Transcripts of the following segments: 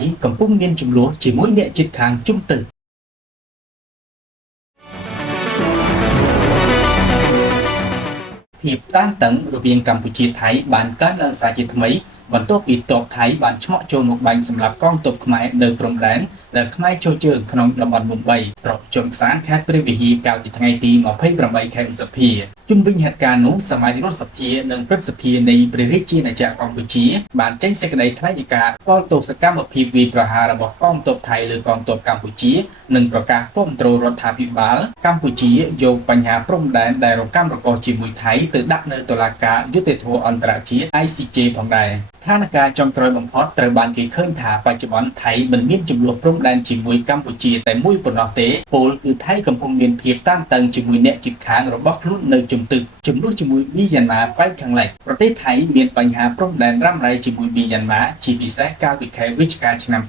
ยកំពុងមានចំនួនជាមួយអ្នកជិតខាងជុំទឹកភាពតានតឹងរវាងកម្ពុជាថៃបានកើនឡើងសារជាថ្មីបន្ទាប់ពីទ័ពថៃបានឆ្មក់ចូលមកបាញ់សម្លាប់កងទ័ពខ្មែរនៅព្រំដែនដែលខ្មែរចូលជើងក្នុងតំបន់មុំបីស្រុកជើងសានខេត្តព្រះវិហារកាលពីថ្ងៃទី28ខែឧសភាជុំវិញហេតុការណ៍នោះសមាជិករដ្ឋសភានិងព្រឹទ្ធសភានៃព្រះរាជាណាចក្រកម្ពុជាបានចេញសេចក្តីថ្លែងការណ៍ស្គាល់ទោសកម្មភាពវាយប្រហាររបស់កងទ័ពថៃលើកងទ័ពកម្ពុជានិងប្រកាសគាំទ្ររដ្ឋាភិបាលកម្ពុជាយកបញ្ហាព្រំដែនដែលរកាំរកូសជាមួយថៃទៅដាក់នៅតុលាការយុត្តិធម៌អន្តរជាតិ ICJ ផងដែរស្ថានភាពចុងក្រោយបំផុតត្រូវបានគេឃើញថាបច្ចុប្បន្នថៃមិនមានចំនួនព្រំដែនជាមួយកម្ពុជាតែមួយប៉ុណ្ណោះទេពលគឺថៃកំពុងមានភាពតានតឹងជាមួយអ្នកជិតខាងរបស់ខ្លួននៅជុំទឹកចំនួនជាមួយមីយ៉ាន់ម៉ាប៉ែកខាងលិចប្រទេសថៃមានបញ្ហាព្រំដែនរ៉ាំរ៉ៃជាមួយមីយ៉ាន់ម៉ាជាពិសេសកាលពីខែវិច្ឆិកាឆ្នាំ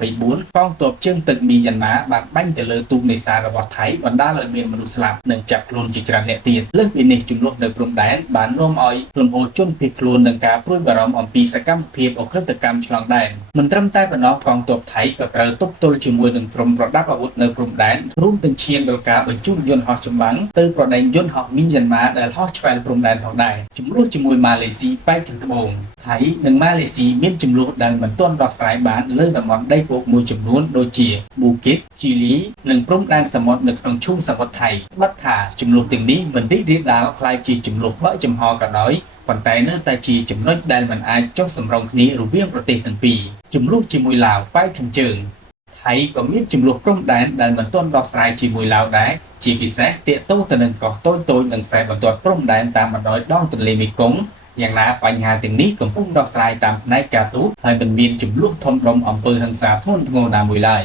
2024កងទ័ពជើងទឹកមីយ៉ាន់ម៉ាបានបាញ់ទៅលើទូកនេសាទរបស់ថៃបណ្ដាលឲ្យមានមនុស្សស្លាប់និងចាប់ខ្លួនជាច្រើនអ្នកទៀតលើសពីនេះចំនួននៅព្រំដែនបាននាំឲ្យលំហូរជនភៀសខ្លួននិងការព្រួយបារម្ភអំពីសកម្មភាពអក្រិតកម្មឆ្លងដែនមិនត្រឹមតែប៉ុណ្ណោះកងទ័ពថៃក៏ត្រូវទប់ទល់ជាមួយនឹងក្រុមប្រដាប់អាវុធនៅព្រំដែនរួមទាំងឈានដល់ការបញ្ជូនយន្តហោះចម្បាំងទៅប្រដេញយន្តហោះមីយ៉ាន់ម៉ាដែលហោះឆ្វែលព្រំដែនផងដែរចំនួនជាមួយម៉ាឡេស៊ីប៉ែកខាងត្បូងថៃនិងម៉ាឡេស៊ីមានចំនួនដែលមិនទាន់ដោះស្រាយបានលើតំបន់ដីគោកមួយចំនួនដូចជាប៊ូគីតជីលីនិងព្រំដែនសមុទ្រនៅក្នុងឈូងសមុទ្រថៃបាត់ថាចំនួនទាំងនេះមិនរីករាលដាលคล้ายជាចំនួនបើកចំហក៏ដោយប៉ុន្តែនៅតែជាចំណុចដែលមិនអាចចុះសម្រុងគ្នារវាងប្រទេសទាំងពីរចំនួនជាមួយឡាវប៉ែកខាងជើងថៃក៏មានចំនួនព្រំដែនដែលមិនទាន់ដោះស្រាយជាមួយឡាវដែរជាពិសេសទាក់ទងទៅនឹងកោះតូចៗនិងខ្សែបន្ទាត់ព្រំដែនតាមបណ្ដោយដងទន្លេមេគង្គយ៉ាងណាបញ្ហាទាំងនេះកំពុងដោះស្រាយតាមផ្នែកការទូតហើយមិនមានចំនួនធំដុំអំពើហិង្សាធ្ងន់ធ្ងរណាមួយឡើយ